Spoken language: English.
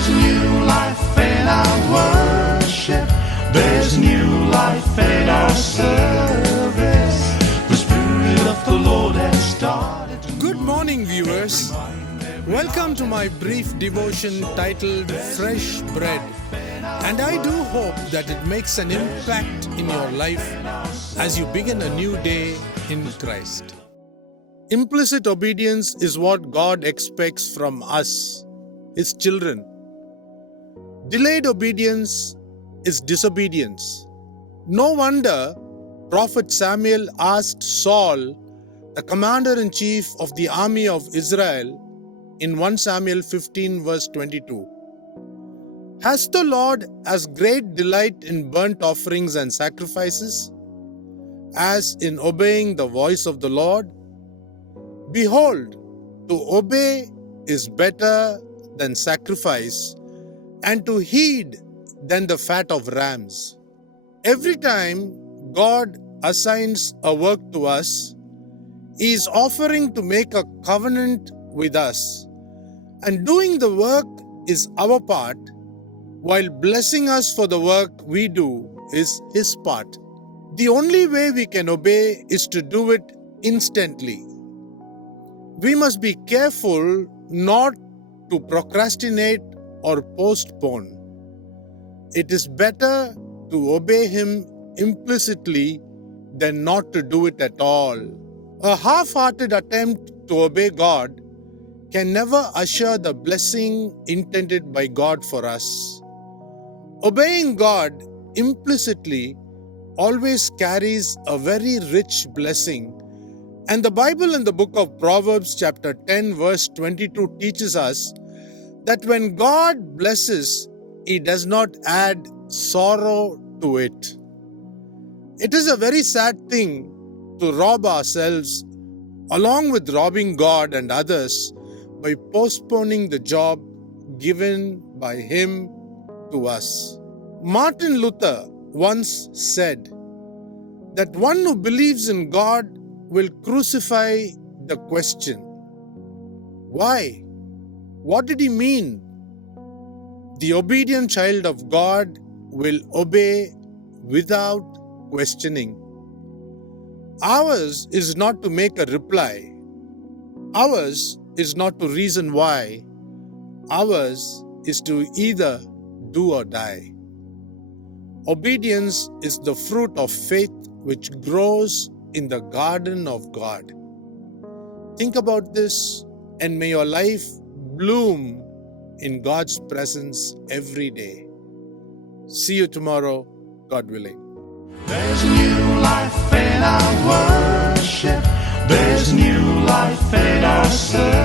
There's new life in our worship. There's new life in our service. The Spirit of the Lord has started to Good morning, viewers. Welcome to my brief devotion titled Fresh Bread. And I do hope that it makes an impact in your life as you begin a new day in Christ. Implicit obedience is what God expects from us, His children. Delayed obedience is disobedience. No wonder Prophet Samuel asked Saul, the commander-in-chief of the army of Israel, in 1 Samuel 15 verse 22, "Has the Lord as great delight in burnt offerings and sacrifices as in obeying the voice of the Lord? Behold, to obey is better than sacrifice, and to heed than the fat of rams." Every time God assigns a work to us, He is offering to make a covenant with us. And doing the work is our part, while blessing us for the work we do is His part. The only way we can obey is to do it instantly. We must be careful not to procrastinate or postpone. It is better to obey Him implicitly than not to do it at all. A half-hearted attempt to obey God can never assure the blessing intended by God for us. Obeying God implicitly always carries a very rich blessing, and the Bible in the book of Proverbs chapter 10 verse 22 teaches us that when God blesses, He does not add sorrow to it. It is a very sad thing to rob ourselves, along with robbing God and others, by postponing the job given by Him to us. Martin Luther once said that one who believes in God will crucify the question, why? What did he mean? The obedient child of God will obey without questioning. Ours is not to make a reply. Ours is not to reason why. Ours is to either do or die. Obedience is the fruit of faith which grows in the garden of God. Think about this, and may your life bloom in God's presence every day. See you tomorrow, God willing. There's new life in our worship. There's new life in our service.